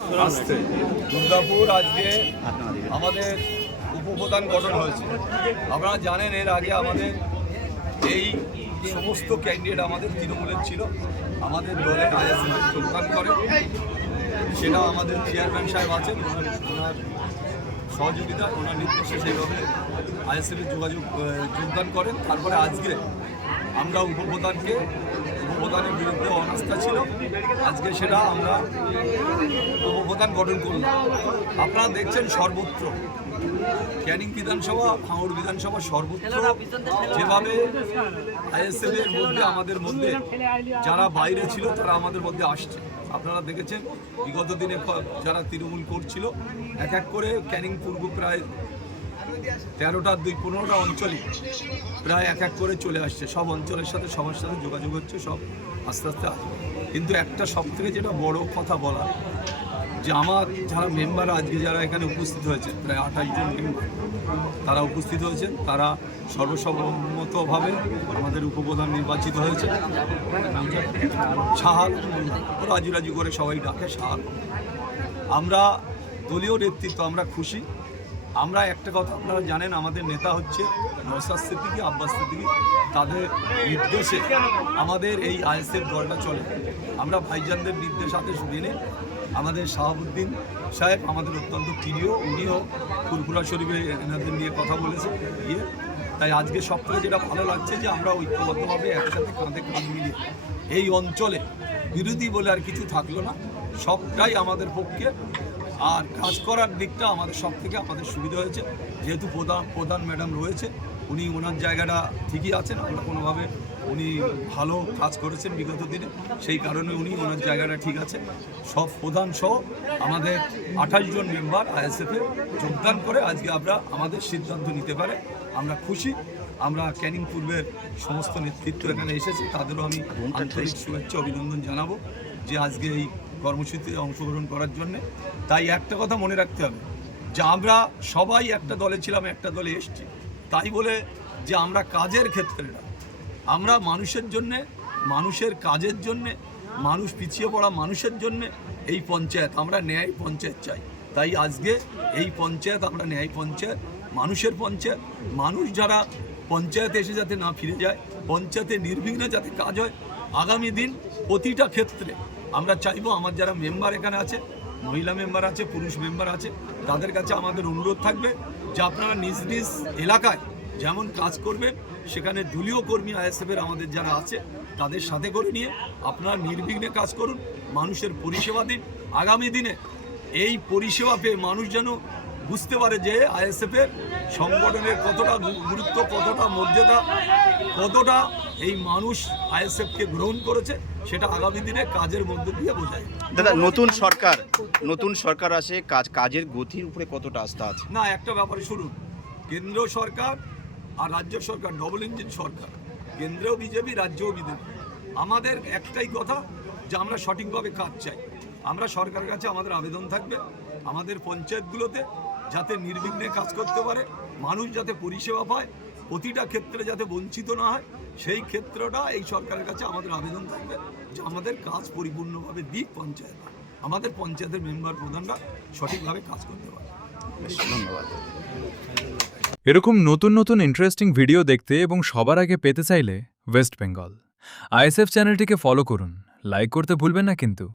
আসছে দুর্গাপুর আজকে আমাদের উপপ্রধান গঠন হয়েছে। আপনারা জানেন এর আগে আমাদের এই সমস্ত ক্যান্ডিডেট আমাদের তৃণমূলের ছিল, আমাদের দলে আইএসএফে যোগদান করে। সেটা আমাদের চেয়ারম্যান সাহেব আছেন, ওনার সহযোগিতা, ওনার নির্দেশে সেইভাবে আইএসএফে যোগদান করেন। তারপরে আজকে আমরা উপপ্রধানের বিরুদ্ধে অনাস্থা ছিল, আজকে সেটা আমরা উপপ্রধান গঠন করলাম। আপনারা দেখছেন সর্বত্র ক্যানিং বিধানসভা, ভাঙড় বিধানসভা সর্বত্র যেভাবে আইএসএফের মধ্যে আমাদের মধ্যে যারা বাইরে ছিল তারা আমাদের মধ্যে আসছে। আপনারা দেখেছেন বিগত দিনে যারা তৃণমূল করছিল এক এক করে ক্যানিং পূর্ব প্রায় 13টা 15টা অঞ্চলে প্রায় এক এক করে চলে আসছে। সব অঞ্চলের সাথে সবার সাথে যোগাযোগ হচ্ছে, সব আস্তে আস্তে আসবে। কিন্তু একটা সবথেকে যেটা বড় কথা বলা, যে আমার যারা মেম্বার আজকে যারা এখানে উপস্থিত হয়েছে প্রায় 28 জন মেম্বার, তারা উপস্থিত হয়েছেন, তারা সর্বসম্মতভাবে আমাদের উপপ্রধান নির্বাচিত হয়েছে। সাহাল রাজু রাজু করে সবাই ডাকে সাহাল। আমরা দলীয় নেতৃত্ব আমরা খুশি। আমরা একটা কথা আপনারা জানেন, আমাদের নেতা হচ্ছে নওশাদ সিদ্দিকী, আব্বাস সিদ্দিকী, তাদের নির্দেশে আমাদের এই আইএসএফ দলটা চলে। আমরা ভাইজানদের নির্দেশ আদেশ মেনে আমাদের শাহাবুদ্দিন সাহেব আমাদের অত্যন্ত প্রিয়, উনিও ফুরফুরা শরীফে এনাদের নিয়ে কথা বলেছে তাই আজকে সবথেকে যেটা ভালো লাগছে যে আমরা ঐক্যবদ্ধভাবে একসাথে কাঁধে কাঁধ মিলিয়ে এই অঞ্চলে বিরোধী বলে আর কিছু থাকলো না, সবটাই আমাদের পক্ষে। আর কাজ করার দিকটা আমাদের সব থেকে আমাদের সুবিধা হয়েছে, যেহেতু প্রধান ম্যাডাম রয়েছে, উনি ওনার জায়গাটা ঠিকই আছেন। আমরা কোনোভাবে উনি ভালো কাজ করেছেন বিগত দিনে, সেই কারণে উনি ওনার জায়গাটা ঠিক আছে। সব প্রধান সহ আমাদের 28 জন মেম্বার আইএসএফে যোগদান করে আজকে আমরা আমাদের সিদ্ধান্ত নিতে পারে আমরা খুশি। আমরা ক্যানিং পূর্বের সমস্ত নেতৃত্ব এখানে এসেছে, তাদেরও আমি আন্তরিক শুভেচ্ছা অভিনন্দন জানাবো যে আজকে এই কর্মসূচিতে অংশগ্রহণ করার জন্যে। তাই একটা কথা মনে রাখতে হবে যে আমরা সবাই একটা দলে ছিলাম, একটা দলে এসছি, তাই বলে যে আমরা কাজের ক্ষেত্রে না, আমরা মানুষের জন্যে, মানুষের কাজের জন্যে, মানুষ পিছিয়ে পড়া মানুষের জন্যে এই পঞ্চায়েত, আমরা ন্যায় পঞ্চায়েত চাই। তাই আজকে এই পঞ্চায়েত আমরা ন্যায় পঞ্চায়েত, মানুষের পঞ্চায়েত। মানুষ যারা পঞ্চায়েতে এসে যাতে না ফিরে যায়, পঞ্চায়েতে নির্বিঘ্নে যাতে কাজ হয়। আগামী দিন প্রতিটা ক্ষেত্রে আমরা চাইবো, আমার যারা মেম্বার এখানে আছে, মহিলা মেম্বার আছে, পুরুষ মেম্বার আছে, তাদের কাছে আমাদের অনুরোধ থাকবে যে আপনারা নিজ নিজ এলাকায় যেমন কাজ করবেন, সেখানে দলীয় কর্মী আইএসএফের আমাদের যারা আছে তাদের সাথে করে নিয়ে আপনারা নির্বিঘ্নে কাজ করুন, মানুষের পরিষেবা দিন। আগামী দিনে এই পরিষেবা পেয়ে মানুষ যেন বুঝতে পারে যে আইএসএফের সংগঠনের কতটা গুরুত্ব, কতটা মর্যাদা, কতটা এই মানুষ আইএসএফকে গ্রহণ করেছে, সেটা আগামী দিনে কাজের মধ্যে দিয়ে বোঝায়। দাদা, নতুন সরকার আসে, কাজের গতির উপরে কতটা আস্থা আছে? না, একটা ব্যাপারে শুনুন, কেন্দ্র সরকার আর রাজ্য সরকার ডবল ইঞ্জিন সরকার, কেন্দ্রেও বিজেপি, রাজ্যেও বিজেপি। আমাদের একটাই কথা যে আমরা সঠিকভাবে কাজ চাই। আমরা সরকারের কাছে আমাদের আবেদন থাকবে আমাদের পঞ্চায়েতগুলোতে যাতে নির্বিঘ্নে কাজ করতে পারে, মানুষ যাতে পরিষেবা পায়, প্রতিটা ক্ষেত্রে যাতে বঞ্চিত না হয়, সেই ক্ষেত্রটা এই সরকারের কাছে আমাদের আবেদন থাকবে যে আমাদের কাজ পরিপূর্ণভাবে দিক পঞ্চায়েত, আমাদের পঞ্চায়েতের মেম্বার প্রধানরা সঠিকভাবে কাজ করতে পারে। ধন্যবাদ। এরকম নতুন নতুন ইন্টারেস্টিং ভিডিও দেখতে এবং সবার আগে পেতে চাইলে ওয়েস্ট বেঙ্গল আইএসএফ চ্যানেলটিকে ফলো করুন, লাইক করতে ভুলবেন না কিন্তু।